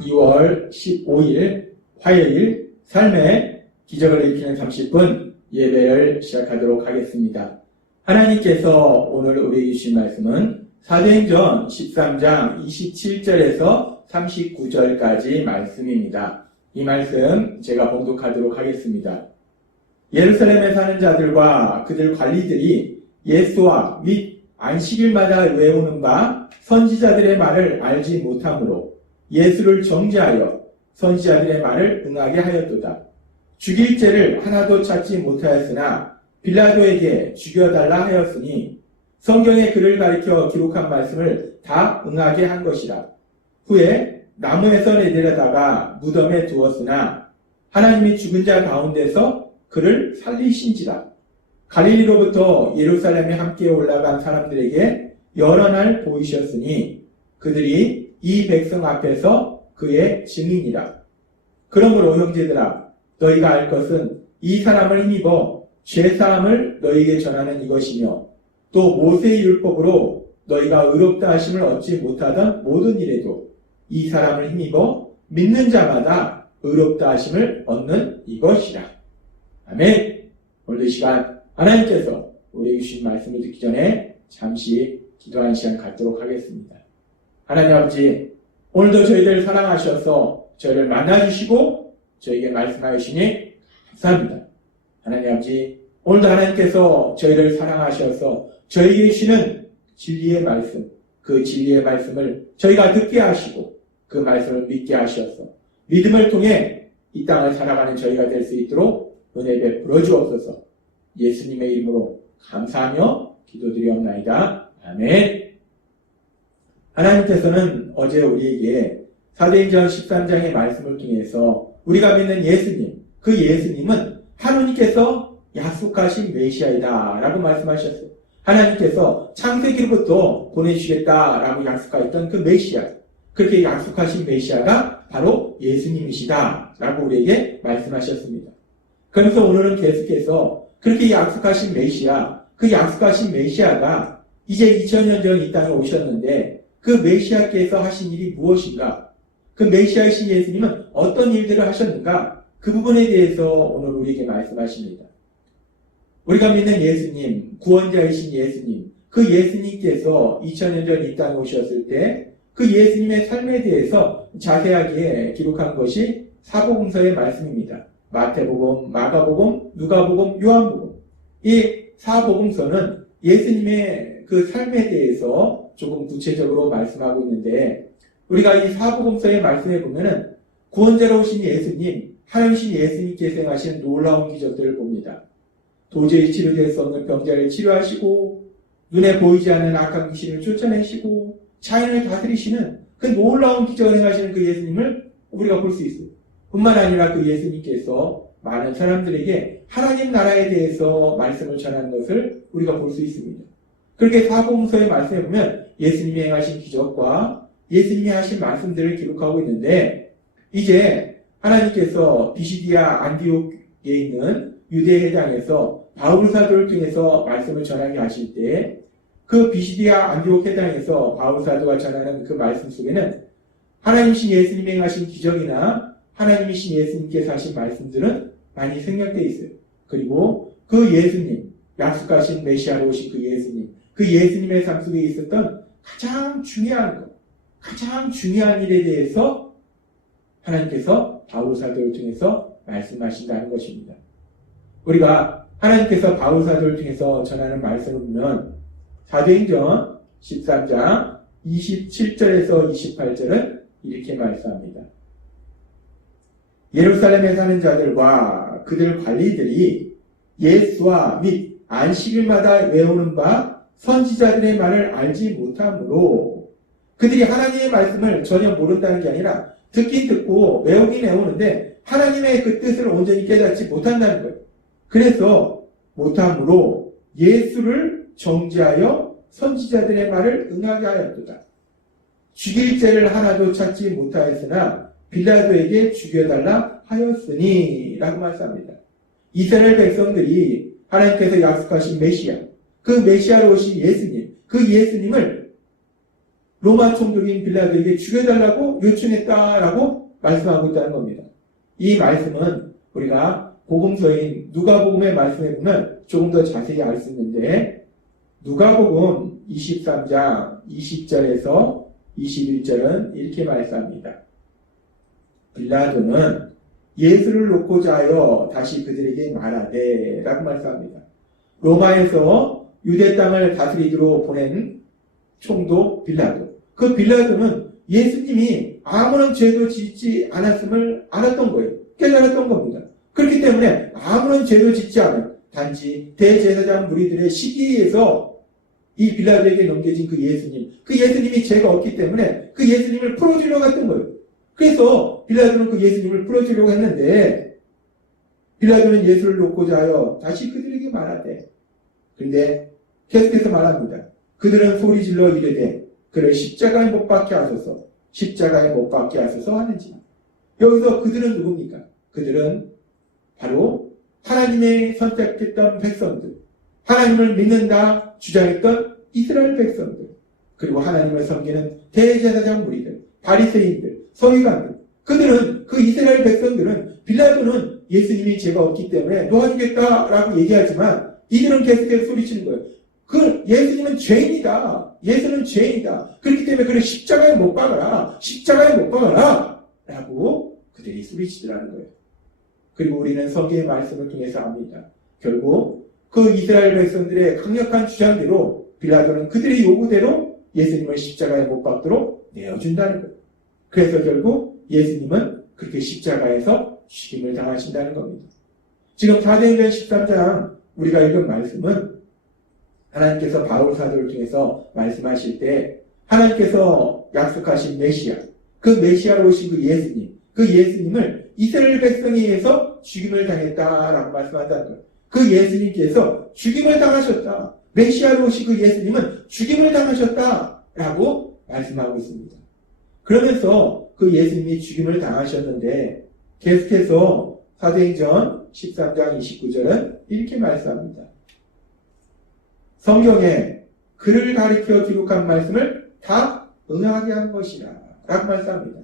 2월 15일 화요일 삶의 기적을 일으키는 30분 예배를 시작하도록 하겠습니다. 하나님께서 오늘 우리에게 주신 말씀은 사도행전 13장 27절에서 39절까지 말씀입니다. 이 말씀 제가 봉독하도록 하겠습니다. 예루살렘에 사는 자들과 그들 관리들이 예수와 및 안식일마다 외우는 바 선지자들의 말을 알지 못하므로 예수를 정죄하여 선지자들의 말을 응하게 하였도다. 죽일 죄를 하나도 찾지 못하였으나 빌라도에게 죽여달라 하였으니 성경에 그를 가리켜 기록한 말씀을 다 응하게 한 것이라. 후에 나무에서 내려다가 무덤에 두었으나 하나님이 죽은 자 가운데서 그를 살리신지라. 갈릴리로부터 예루살렘에 함께 올라간 사람들에게 여러 날 보이셨으니 그들이 이 백성 앞에서 그의 증인이라. 그러므로 형제들아, 너희가 알 것은 이 사람을 힘입어 죄사함을 너희에게 전하는 이것이며 또 모세의 율법으로 너희가 의롭다 하심을 얻지 못하던 모든 일에도 이 사람을 힘입어 믿는 자마다 의롭다 하심을 얻는 이것이라. 아멘. 오늘 이 시간 하나님께서 우리에게 주신 말씀을 듣기 전에 잠시 기도하는 시간 갖도록 하겠습니다. 하나님 아버지, 오늘도 저희들 사랑하셔서 저희를 만나주시고 저에게 말씀하시니 감사합니다. 하나님 아버지, 오늘도 하나님께서 저희를 사랑하셔서 저희에게 주시는 진리의 말씀, 그 진리의 말씀을 저희가 듣게 하시고 그 말씀을 믿게 하셔서 믿음을 통해 이 땅을 살아가는 저희가 될 수 있도록 은혜 베풀어 주옵소서. 예수님의 이름으로 감사하며 기도드리옵나이다. 아멘. 하나님께서는 어제 우리에게 사도행전 13장의 말씀을 통해서 우리가 믿는 예수님, 그 예수님은 하나님께서 약속하신 메시아이다 라고 말씀하셨어요. 하나님께서 창세기로부터 보내주시겠다라고 약속하였던 그 메시아, 그렇게 약속하신 메시아가 바로 예수님이시다 라고 우리에게 말씀하셨습니다. 그래서 오늘은 계속해서 그렇게 약속하신 메시아, 그 약속하신 메시아가 이제 2000년 전 이 땅에 오셨는데 그 메시아께서 하신 일이 무엇인가? 그 메시아이신 예수님은 어떤 일들을 하셨는가? 그 부분에 대해서 오늘 우리에게 말씀하십니다. 우리가 믿는 예수님, 구원자이신 예수님, 그 예수님께서 2000년 전 이 땅에 오셨을 때 그 예수님의 삶에 대해서 자세하게 기록한 것이 사복음서의 말씀입니다. 마태복음, 마가복음, 누가복음, 요한복음. 이 사복음서는 예수님의 그 삶에 대해서 조금 구체적으로 말씀하고 있는데 우리가 이 사복음서의 말씀에 보면은 구원자로 오신 예수님, 하나님이신 예수님께서 행하신 놀라운 기적들을 봅니다. 도저히 치료될 수 없는 병자를 치료하시고 눈에 보이지 않는 악한 귀신을 쫓아내시고 자연을 다스리시는 그 놀라운 기적을 행하시는 그 예수님을 우리가 볼 수 있어요. 뿐만 아니라 그 예수님께서 많은 사람들에게 하나님 나라에 대해서 말씀을 전하는 것을 우리가 볼 수 있습니다. 그렇게 사복음서의 말씀에 보면 예수님이 행하신 기적과 예수님이 하신 말씀들을 기록하고 있는데 이제 하나님께서 비시디아 안디옥에 있는 유대 회당에서 바울 사도를 통해서 말씀을 전하게 하실 때 그 비시디아 안디옥 회당에서 바울 사도가 전하는 그 말씀 속에는 하나님이신 예수님이 행하신 기적이나 하나님이신 예수님께서 하신 말씀들은 많이 생략되어 있어요. 그리고 그 예수님, 약속하신 메시아로 오신 그 예수님, 그 예수님의 삶 속에 있었던 가장 중요한 것, 가장 중요한 일에 대해서 하나님께서 바울 사도를 통해서 말씀하신다는 것입니다. 우리가 하나님께서 바울 사도를 통해서 전하는 말씀을 보면 사도행전 13장 27절에서 28절은 이렇게 말씀합니다. 예루살렘에 사는 자들과 그들 관리들이 예수와 및 안식일마다 외우는 바 선지자들의 말을 알지 못하므로 그들이 하나님의 말씀을 전혀 모른다는 게 아니라 듣긴 듣고 외우긴 외우는데 하나님의 그 뜻을 온전히 깨닫지 못한다는 거예요. 그래서 못함으로 예수를 정죄하여 선지자들의 말을 응하게 하였도다. 죽일 죄를 하나도 찾지 못하였으나 빌라도에게 죽여달라 하였으니 라고 말씀합니다. 이스라엘 백성들이 하나님께서 약속하신 메시아, 그 메시아로 오신 예수님, 그 예수님을 로마 총독인 빌라도에게 죽여달라고 요청했다라고 말씀하고 있다는 겁니다. 이 말씀은 우리가 복음서인 누가복음의 말씀에 보면 조금 더 자세히 알 수 있는데, 누가복음 23장 20절에서 21절은 이렇게 말씀합니다. 빌라도는 예수를 놓고자 하여 다시 그들에게 말하되 라고 말씀합니다. 로마에서 유대 땅을 다스리도록 보낸 총독 빌라도. 그 빌라도는 예수님이 아무런 죄도 짓지 않았음을 알았던 거예요. 깨달았던 겁니다. 그렇기 때문에 아무런 죄도 짓지 않은 단지 대제사장 무리들의 시기에서 이 빌라도에게 넘겨진 그 예수님이 죄가 없기 때문에 그 예수님을 풀어주려고 했던 거예요. 그래서 빌라도는 그 예수님을 풀어주려고 했는데, 빌라도는 예수를 놓고자 하여 다시 그들에게 말하되, 그런데 계속해서 말합니다. 그들은 소리질러 이르되 그를 십자가에 못 박게 하소서, 십자가에 못 박게 하소서 하는지. 여기서 그들은 누굽니까? 그들은 바로 하나님의 선택했던 백성들, 하나님을 믿는다 주장했던 이스라엘 백성들, 그리고 하나님을 섬기는 대제사장 무리들, 바리새인들, 서기관들, 그들은, 그 이스라엘 백성들은 빌라도는 예수님이 죄가 없기 때문에 놓아주겠다라고 얘기하지만 이들은 계속해서 소리치는 거예요. 그 예수님은 죄인이다. 예수는 죄인이다. 그렇기 때문에 그를 십자가에 못 박아라. 십자가에 못 박아라. 라고 그들이 소리치더라는 거예요. 그리고 우리는 성경의 말씀을 통해서 압니다. 결국 그 이스라엘 백성들의 강력한 주장대로 빌라도는 그들의 요구대로 예수님을 십자가에 못 박도록 내어준다는 거예요. 그래서 결국 예수님은 그렇게 십자가에서 죽임을 당하신다는 겁니다. 지금 사도행전 13장 우리가 읽은 말씀은 하나님께서 바울 사도를 통해서 말씀하실 때 하나님께서 약속하신 메시아, 그 메시아로 오신 그 예수님을 이스라엘 백성에 의해서 죽임을 당했다라고 말씀한다는 거예요. 그 예수님께서 죽임을 당하셨다. 메시아로 오신 그 예수님은 죽임을 당하셨다라고 말씀하고 있습니다. 그러면서 그 예수님이 죽임을 당하셨는데 계속해서 사도행전 13장 29절은 이렇게 말씀합니다. 성경에 그를 가리켜 기록한 말씀을 다 응하게 한 것이라 라고 말씀합니다.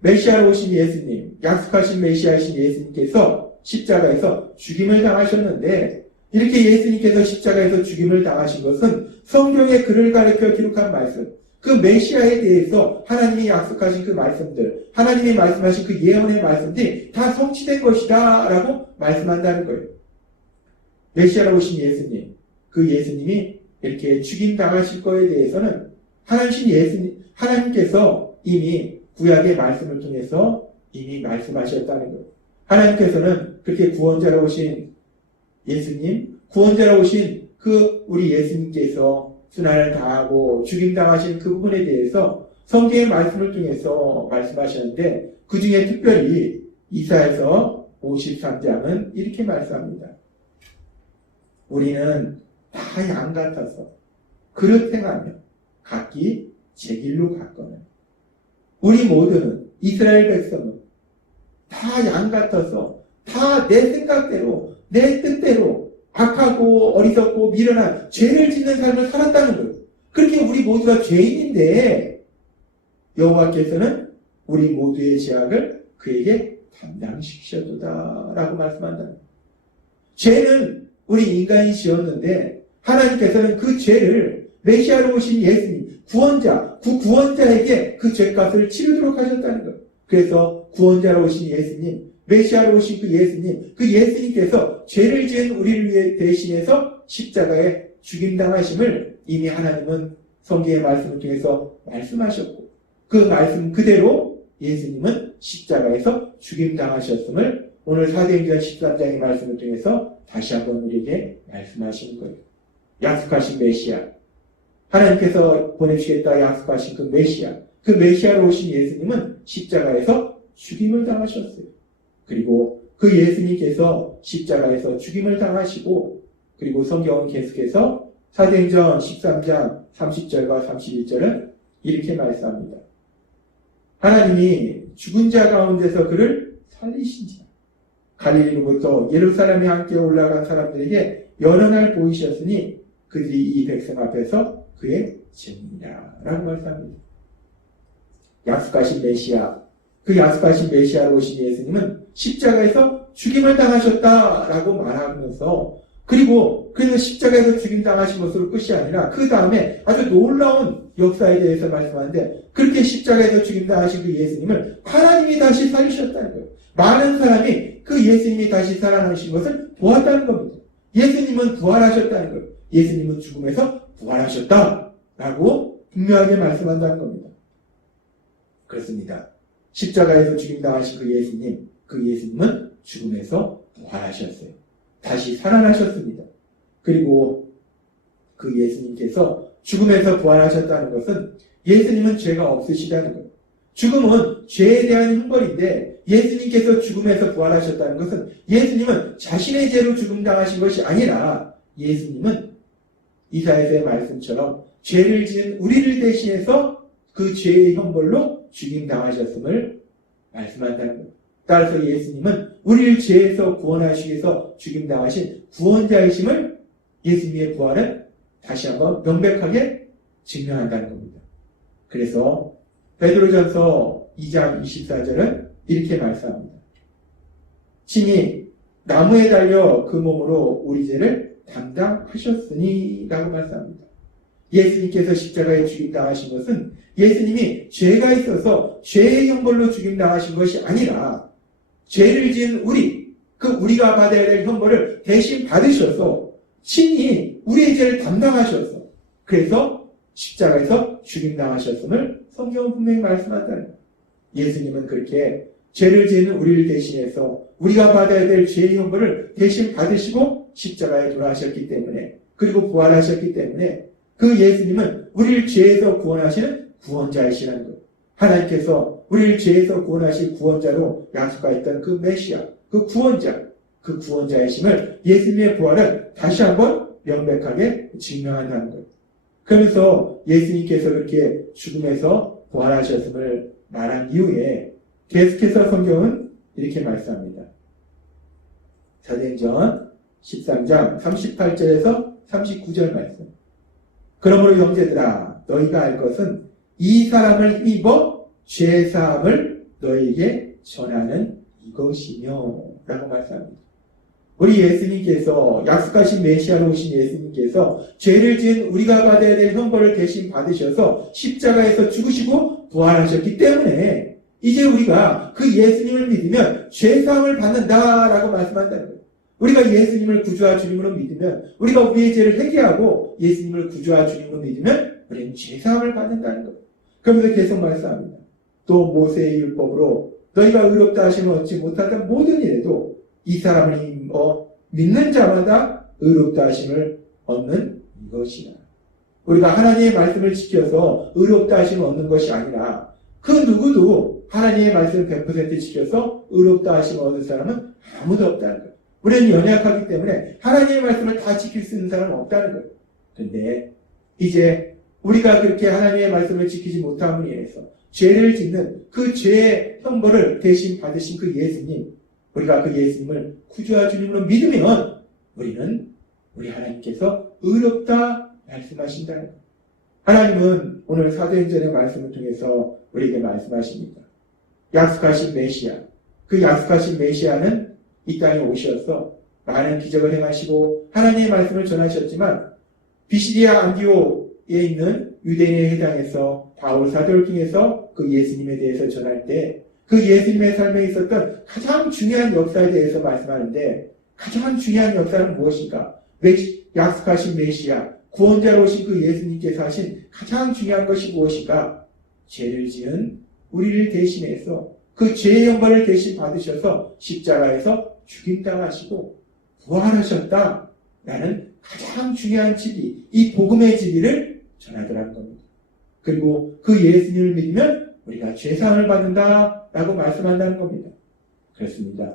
메시아로 오신 예수님, 약속하신 메시아이신 예수님께서 십자가에서 죽임을 당하셨는데, 이렇게 예수님께서 십자가에서 죽임을 당하신 것은 성경에 그를 가리켜 기록한 말씀, 그 메시아에 대해서 하나님이 약속하신 그 말씀들, 하나님이 말씀하신 그 예언의 말씀들이 다 성취된 것이다 라고 말씀한다는 거예요. 메시아로 오신 예수님, 그 예수님이 이렇게 죽임 당하실 거에 대해서는 하나님께서 이미 구약의 말씀을 통해서 이미 말씀하셨다는 거예요. 하나님께서는 그렇게 구원자로 오신 예수님, 구원자로 오신 그 우리 예수님께서 순환을 당하고 죽임 당하신 그 부분에 대해서 성경의 말씀을 통해서 말씀하셨는데, 그 중에 특별히 이사야서 53장은 이렇게 말씀합니다. 우리는 다 양 같아서 그릇 행하며 각기 제 길로 갔거늘. 우리 모두는, 이스라엘 백성은 다 양 같아서 다 내 생각대로, 내 뜻대로 악하고 어리석고 미련한 죄를 짓는 삶을 살았다는 거예요. 그렇게 우리 모두가 죄인인데 여호와께서는 우리 모두의 죄악을 그에게 담당시키셨도다 라고 말씀한다는 거예요. 죄는 우리 인간이 지었는데 하나님께서는 그 죄를 메시아로 오신 예수님, 구원자에게 그 죄값을 치르도록 하셨다는 거예요. 그래서 구원자로 오신 예수님, 메시아로 오신 그 예수님께서 죄를 지은 우리를 위해 대신해서 십자가에 죽임당하심을 이미 하나님은 성경의 말씀을 통해서 말씀하셨고, 그 말씀 그대로 예수님은 십자가에서 죽임당하셨음을 오늘 사도행전 13장의 말씀을 통해서 다시 한번 우리에게 말씀하시는 거예요. 약속하신 메시아, 하나님께서 보내주시겠다 약속하신 그 메시아로 오신 예수님은 십자가에서 죽임을 당하셨어요. 그리고 그 예수님께서 십자가에서 죽임을 당하시고, 그리고 성경은 계속해서 사도행전 13장 30절과 31절은 이렇게 말씀합니다. 하나님이 죽은 자 가운데서 그를 살리신지라. 갈릴리로부터 예루살렘에 함께 올라간 사람들에게 여러 날 보이셨으니 그들이 이 백성 앞에서 그의 증인이라 라고 말씀합니다. 약속하신 메시아, 그 약속하신 메시아로 오신 예수님은 십자가에서 죽임을 당하셨다라고 말하면서, 그리고 그래서 십자가에서 죽임 당하신 것으로 끝이 아니라 그 다음에 아주 놀라운 역사에 대해서 말씀하는데, 그렇게 십자가에서 죽임 당하신 그 예수님을 하나님이 다시 살리셨다는 거예요. 많은 사람이 그 예수님이 다시 살아나신 것을 보았다는 겁니다. 예수님은 부활하셨다는 거예요. 예수님은 죽음에서 부활하셨다라고 분명하게 말씀한다는 겁니다. 그렇습니다. 십자가에서 죽임 당하신 그 예수님은 죽음에서 부활하셨어요. 다시 살아나셨습니다. 그리고 그 예수님께서 죽음에서 부활하셨다는 것은 예수님은 죄가 없으시다는 거예요. 죽음은 죄에 대한 형벌인데, 예수님께서 죽음에서 부활하셨다는 것은 예수님은 자신의 죄로 죽음 당하신 것이 아니라, 예수님은 이사야서의 말씀처럼 죄를 지은 우리를 대신해서 그 죄의 형벌로 죽임 당하셨음을 말씀한다는 거예요. 따라서 예수님은 우리를 죄에서 구원하시기 위해서 죽임 당하신 구원자이심을 예수님의 부활은 다시 한번 명백하게 증명한다는 겁니다. 그래서 베드로전서 2장 24절은 이렇게 말씀합니다. 친히 나무에 달려 그 몸으로 우리 죄를 담당하셨으니 라고 말씀합니다. 예수님께서 십자가에 죽임당하신 것은 예수님이 죄가 있어서 죄의 형벌로 죽임당하신 것이 아니라, 죄를 지은 우리가 받아야 될 형벌을 대신 받으셔서 친히 우리의 죄를 담당하셔서, 그래서 십자가에서 죽임당하셨음을 성경은 분명히 말씀한다는 거예요. 예수님은 그렇게 죄를 지은 우리를 대신해서 우리가 받아야 될 죄의 형벌을 대신 받으시고 십자가에 돌아가셨기 때문에, 그리고 부활하셨기 때문에 그 예수님은 우리를 죄에서 구원하시는 구원자이시라는 거예요. 하나님께서 우리를 죄에서 구원하실 구원자로 약속하였던 그 메시아, 그 구원자이심을 예수님의 부활은 다시 한번 명백하게 증명한다는 거예요. 그러면서 예수님께서 그렇게 죽음에서 부활하셨음을 말한 이후에 계속해서 성경은 이렇게 말씀합니다. 사도행전 13장 38절에서 39절 말씀. 그러므로 형제들아, 너희가 알 것은 이 사람을 힘입어 죄사함을 너희에게 전하는 이것이며 라고 말씀합니다. 우리 예수님께서, 약속하신 메시아로 오신 예수님께서 죄를 지은 우리가 받아야 될 형벌을 대신 받으셔서 십자가에서 죽으시고 부활하셨기 때문에 이제 우리가 그 예수님을 믿으면 죄사함을 받는다라고 말씀한다는 거예요. 우리가 예수님을 구주와 주님으로 믿으면, 우리가 우리의 죄를 회개하고 예수님을 구주와 주님으로 믿으면 우리는 죄사함을 받는다는 거예요. 그러면서 계속 말씀합니다. 또 모세의 율법으로 너희가 의롭다 하심을 얻지 못하던 모든 일에도 이 사람을 믿는 자마다 의롭다 하심을 얻는 이것이라. 우리가 하나님의 말씀을 지켜서 의롭다 하심을 얻는 것이 아니라, 그 누구도 하나님의 말씀을 100% 지켜서 의롭다 하심을 얻을 사람은 아무도 없다는 거예요. 우리는 연약하기 때문에 하나님의 말씀을 다 지킬 수 있는 사람은 없다는 거예요. 그런데 이제 우리가 그렇게 하나님의 말씀을 지키지 못함으로 인해서 죄를 짓는 그 죄의 형벌을 대신 받으신 그 예수님, 우리가 그 예수님을 구주와 주님으로 믿으면 우리는 우리 하나님께서 의롭다 말씀하신다는 거예요. 하나님은 오늘 사도행전의 말씀을 통해서 우리에게 말씀하십니다. 약속하신 메시아, 그 약속하신 메시아는 이 땅에 오셔서 많은 기적을 행하시고 하나님의 말씀을 전하셨지만, 비시디아 안디옥에 있는 유대인의 회당에서 바울 사도를 통해서 그 예수님에 대해서 전할 때 그 예수님의 삶에 있었던 가장 중요한 역사에 대해서 말씀하는데, 가장 중요한 역사는 무엇인가? 약속하신 메시아, 구원자로 오신 그 예수님께서 하신 가장 중요한 것이 무엇인가? 죄를 지은 우리를 대신해서 그 죄의 형벌을 대신 받으셔서 십자가에서 죽임당하시고 부활하셨다라는 가장 중요한 진리, 이 복음의 진리를 전하더라는 겁니다. 그리고 그 예수님을 믿으면 우리가 죄사함을 받는다라고 말씀한다는 겁니다. 그렇습니다.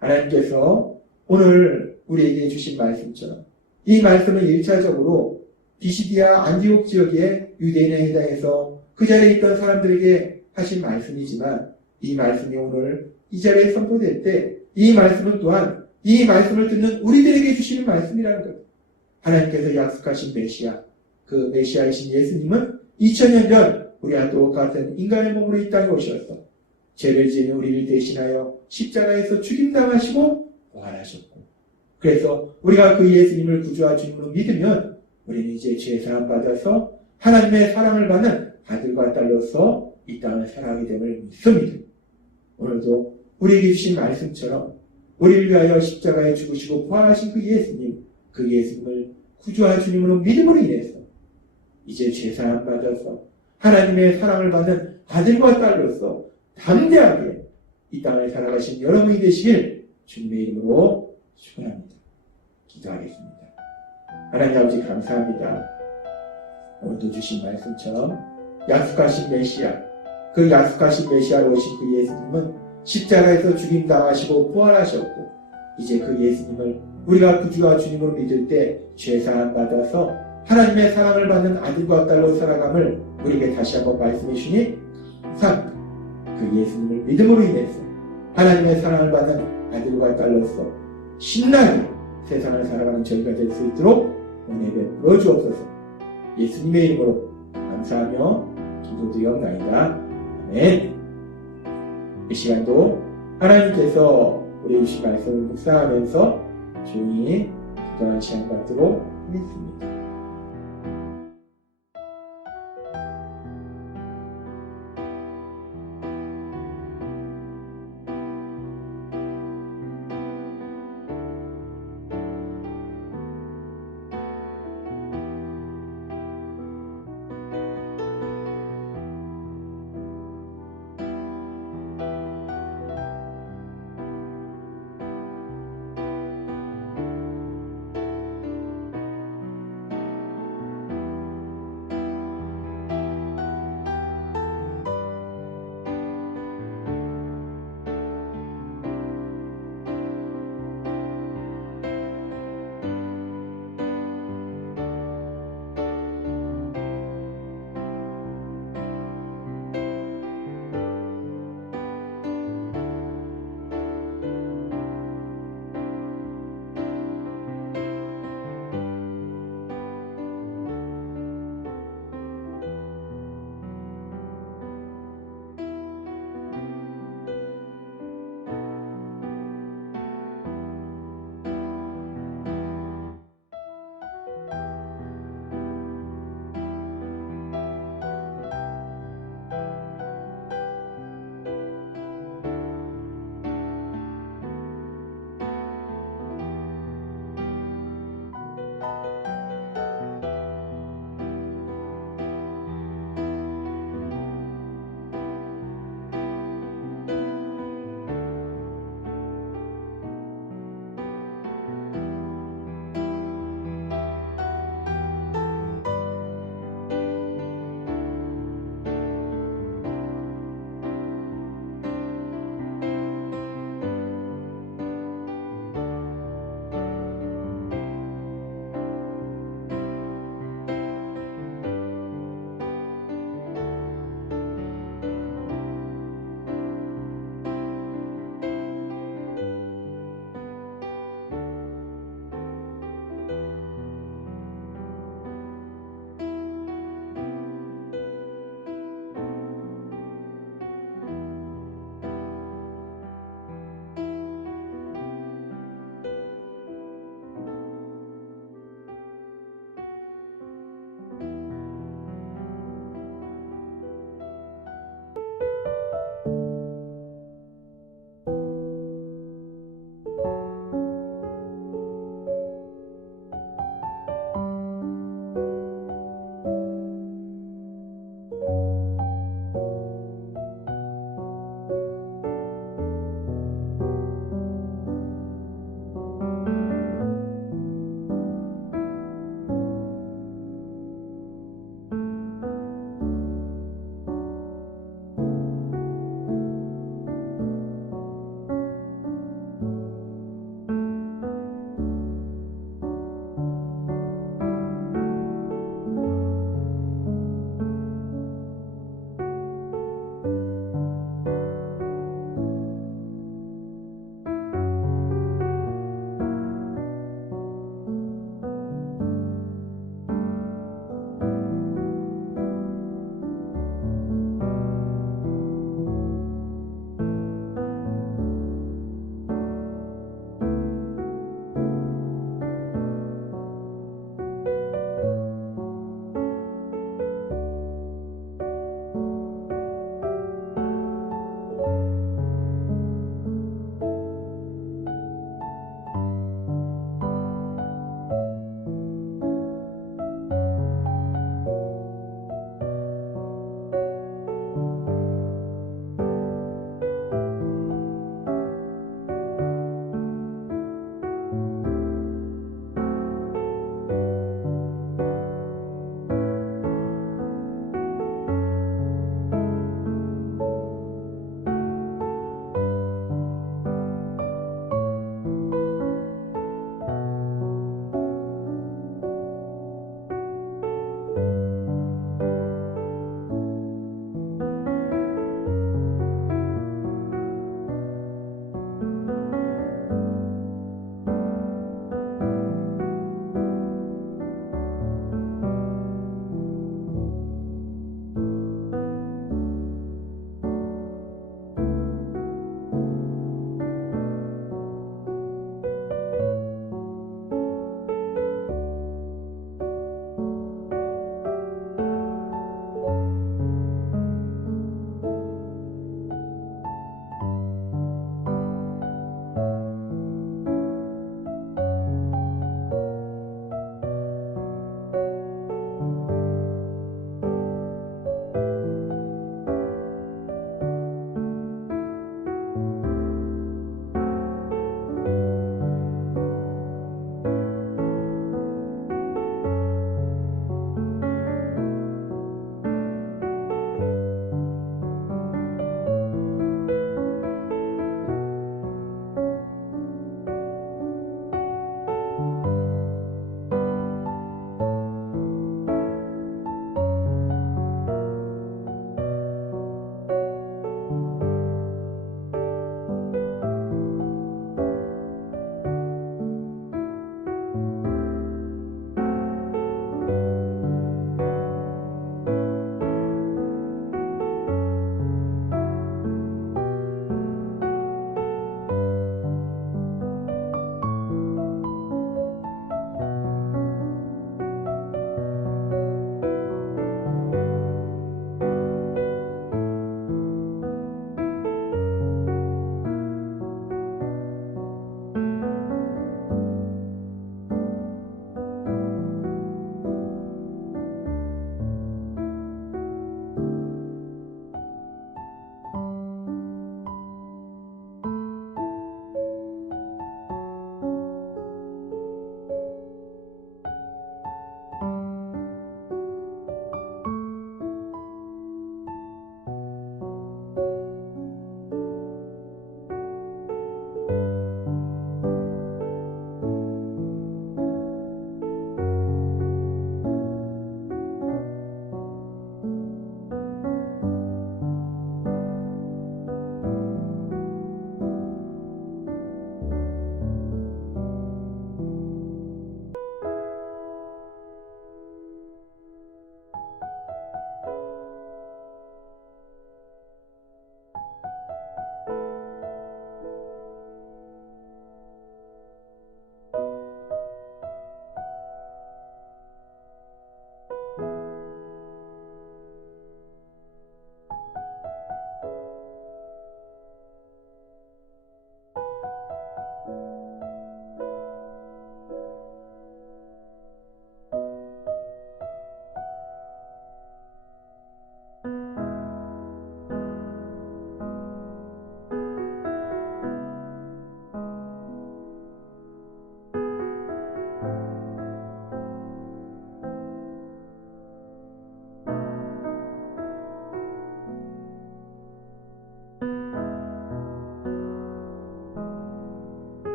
하나님께서 오늘 우리에게 주신 말씀처럼 이 말씀은 1차적으로 비시디아 안디옥 지역의 유대인의 회당에서 그 자리에 있던 사람들에게 하신 말씀이지만, 이 말씀이 오늘 이 자리에 선포될 때 이 말씀은 또한 이 말씀을 듣는 우리들에게 주시는 말씀이라는 거예요. 하나님께서 약속하신 메시아, 그 메시아이신 예수님은 2000년 전 우리와 똑같은 인간의 몸으로 이 땅에 오셔서 죄를 지은 우리를 대신하여 십자가에서 죽임당하시고 부활하셨고, 그래서 우리가 그 예수님을 구주와 주님으로 믿으면 우리는 이제 죄 사함 받아서 하나님의 사랑을 받는 아들과 딸로서 이 땅을 살아가게 됨을 믿습니다. 오늘도 우리에게 주신 말씀처럼 우리를 위하여 십자가에 죽으시고 부활하신 그 예수님, 그 예수님을 구주와 주님으로 믿음으로 인해서 이제 죄 사함 받아서 하나님의 사랑을 받는 아들과 딸로서 담대하게 이 땅을 살아가신 여러분이 되시길 주님의 이름으로 축원합니다. 기도하겠습니다. 하나님 아버지 감사합니다. 오늘도 주신 말씀처럼 약속하신 메시아, 그 약속하신 메시아로 오신 그 예수님은 십자가에서 죽임당하시고 부활하셨고, 이제 그 예수님을 우리가 구주와 주님으로 믿을 때 죄사함 받아서 하나님의 사랑을 받는 아들과 딸로 살아감을 우리에게 다시 한번 말씀해 주시니 감사합니다. 그 예수님을 믿음으로 인해서 하나님의 사랑을 받는 아들과 딸로서 신나게 세상을 살아가는 저희가 될 수 있도록 은혜 베풀어 주옵소서. 예수님의 이름으로 감사하며 기도드리옵나이다. 아멘. 이 시간도 하나님께서 우리 주신 말씀을 묵상하면서 조용히 기도하는 시간 갖도록 하겠습니다.